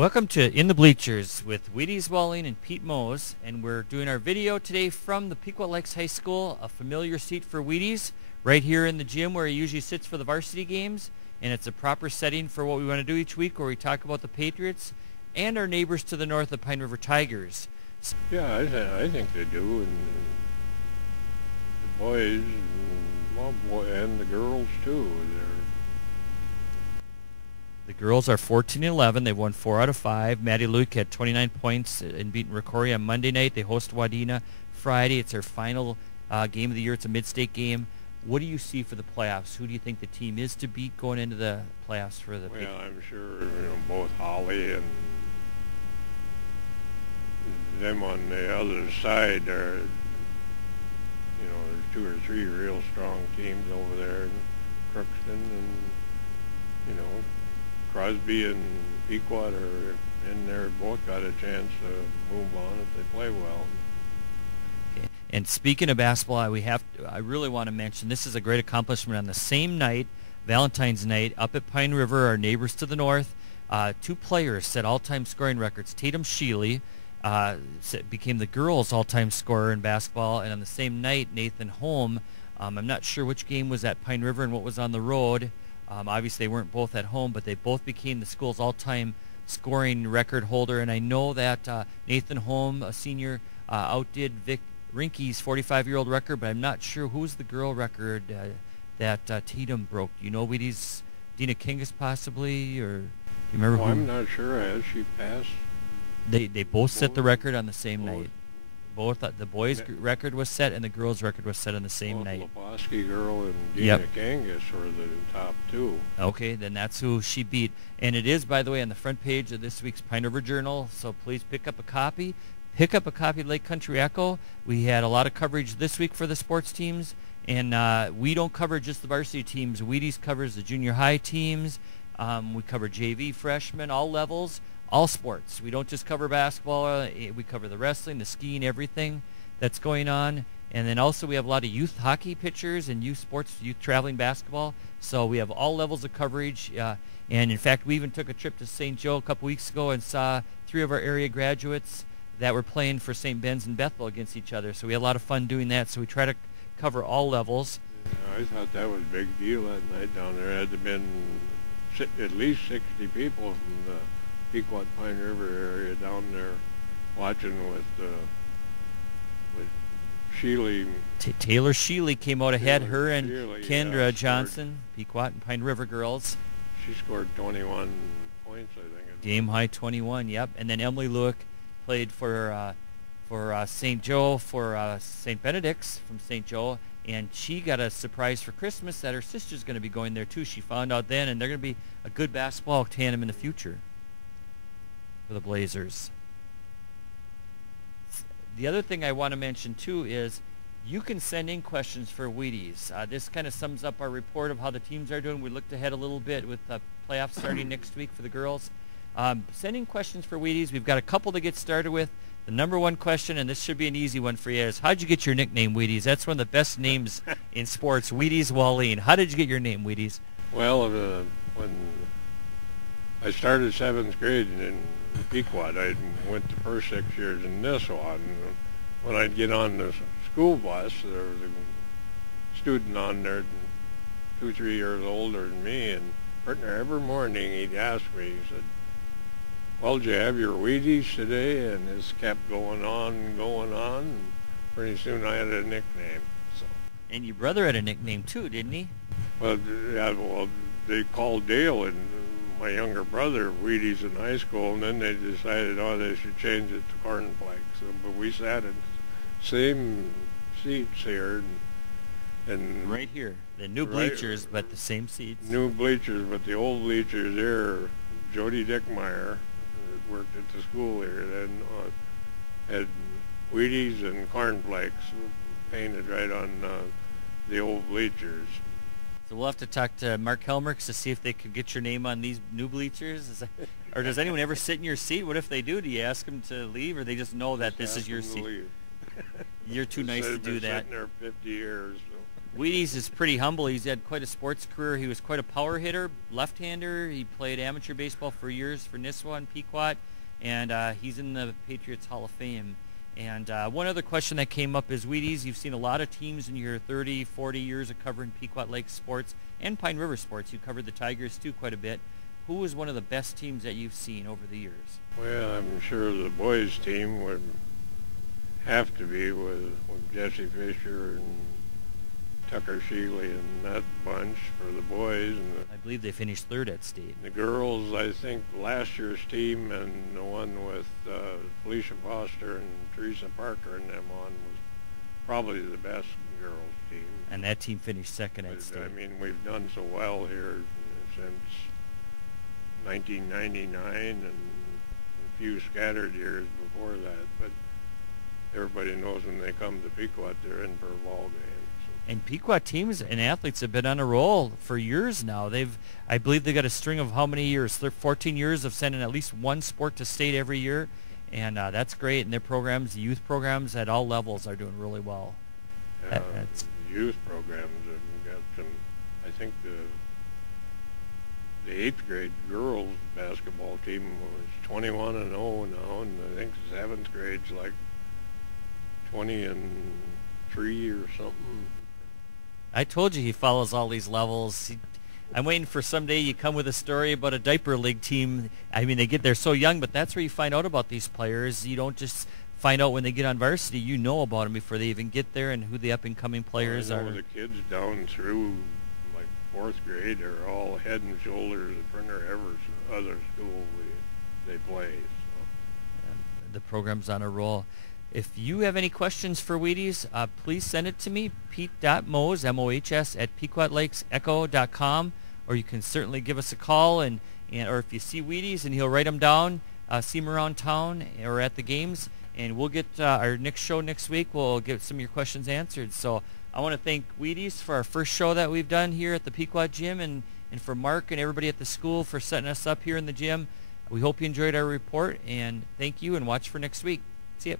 Welcome to In the Bleachers with Wheaties, Wallin and Pete Mohs, and we're doing our video today from the Pequot Lakes High School, a familiar seat for Wheaties, right here in the gym where he usually sits for the varsity games, and it's a proper setting for what we want to do each week where we talk about the Patriots and our neighbors to the north, the Pine River Tigers. Yeah, I think they do, and the boys and the girls too. The girls are 14-11. They've won 4 out of 5. Maddie Luke had 29 points in beating Ricori on Monday night. They host Wadena Friday. It's their final game of the year. It's a mid-state game. What do you see for the playoffs? Who do you think the team is to beat going into the playoffs for the Well, I'm sure both Holly and them on the other side are, there's 2 or 3 real strong teams over there in Crookston, and Crosby and Pequot are in there. Both got a chance to move on if they play well. Okay. And speaking of basketball, I really want to mention this is a great accomplishment on the same night, Valentine's night, up at Pine River, our neighbors to the north. 2 players set all-time scoring records. Tatum Sheely became the girls' all-time scorer in basketball, and on the same night, Nathan Holm. I'm not sure which game was at Pine River and what was on the road. Obviously, they weren't both at home, but they both became the school's all-time scoring record holder. And I know that Nathan Holm, a senior, outdid Vic Rinke's 45-year-old record, but I'm not sure who's the girl record that Tatum broke. You know, Wheaties, Dina Kingus possibly, or do you remember who? I'm not sure. Has she passed? They both set the record on the same night. Both the boys' record was set and the girls' record was set on the same night. Leposki girl and Dina Kangas were the top 2. Okay, then that's who she beat. And it is, by the way, on the front page of this week's Pine River Journal, so please pick up a copy. Pick up a copy of Lake Country Echo. We had a lot of coverage this week for the sports teams, and we don't cover just the varsity teams. Wheaties covers the junior high teams. We cover JV, freshmen, all levels. All sports. We don't just cover basketball. We cover the wrestling, the skiing, everything that's going on. And then also we have a lot of youth hockey pitchers and youth sports, youth traveling basketball. So we have all levels of coverage. And in fact, we even took a trip to St. Joe a couple weeks ago and saw 3 of our area graduates that were playing for St. Ben's and Bethel against each other. So we had a lot of fun doing that. So we try to cover all levels. I thought that was a big deal that night down there. There had to have been at least 60 people from the Pequot Pine River area down there watching with Sheely. Taylor Sheely came out ahead. Her and Sheely, Kendra Johnson, Pequot and Pine River girls. She scored 21 points, I think. Game high 21, yep. And then Emily Lewick played for St. Joe, for St. Benedict's from St. Joe, and she got a surprise for Christmas that her sister's going to be going there too. She found out then, and they're going to be a good basketball tandem in the future for the Blazers. The other thing I want to mention too is you can send in questions for Wheaties. This kind of sums up our report of how the teams are doing. We looked ahead a little bit with the playoffs starting next week for the girls. Send in questions for Wheaties. We've got a couple to get started with. The number 1 question, and this should be an easy one for you, is how'd you get your nickname, Wheaties? That's one of the best names in sports, Wheaties Wallin. How did you get your name, Wheaties? Well, when I started 7th grade in Pequot, I went the first 6 years in Nisswa, and when I'd get on the school bus, there was a student on there 2, 3 years older than me, and every morning he'd ask me, he said, well, did you have your Wheaties today? And this kept going on and going on, and pretty soon I had a nickname. So. And your brother had a nickname too, didn't he? Well, they called Dale and my younger brother Wheaties in high school, and then they decided, they should change it to Cornflakes. But we sat in the same seats here, and right here, the new bleachers, but the same seats. New bleachers, but the old bleachers here. Jody Dickmeyer worked at the school here, then had Wheaties and Cornflakes painted right on the old bleachers. So we'll have to talk to Mark Helmerks to see if they could get your name on these new bleachers. Or does anyone ever sit in your seat? What if they do? Do you ask them to leave, or they just know that this is your seat? You're too nice to do that. Been sitting there 50 years. So. Wheaties is pretty humble. He's had quite a sports career. He was quite a power hitter, left-hander. He played amateur baseball for years for Nisswa and Pequot, and he's in the Patriots Hall of Fame. And one other question that came up is, Wheaties, you've seen a lot of teams in your 30, 40 years of covering Pequot Lake sports and Pine River sports. You covered the Tigers, too, quite a bit. Who was one of the best teams that you've seen over the years? Well, I'm sure the boys' team would have to be with Jesse Fisher and Tucker Shealy and that bunch for the boys. And I believe they finished third at state. the girls, I think last year's team and the one with Felicia Foster and Teresa Parker and them on was probably the best girls' team. And that team finished second at state. I mean, we've done so well here since 1999 and a few scattered years before that. But everybody knows when they come to Pequot, they're in for a ball game. And Pequot teams and athletes have been on a roll for years now. I believe they got a string of how many years? 14 years of sending at least one sport to state every year, and that's great. And their programs, the youth programs at all levels, are doing really well. That's youth programs have got some. I think the 8th grade girls basketball team was 21-0 now, and I think 7th grade's like 20-3 or something. I told you he follows all these levels. I'm waiting for someday you come with a story about a diaper league team. I mean, they're so young, but that's where you find out about these players. You don't just find out when they get on varsity. You know about them before they even get there and who the up-and-coming players are. The kids down through like 4th grade are all head and shoulders in front of every other school they play. So. The program's on a roll. If you have any questions for Wheaties, please send it to me, pete.mohs, M-O-H-S, at pequotlaksecho.com, or you can certainly give us a call, or if you see Wheaties and he'll write them down, see him around town or at the games, and we'll get our next show next week. We'll get some of your questions answered. So I want to thank Wheaties for our first show that we've done here at the Pequot Gym, and for Mark and everybody at the school for setting us up here in the gym. We hope you enjoyed our report, and thank you, and watch for next week. See ya.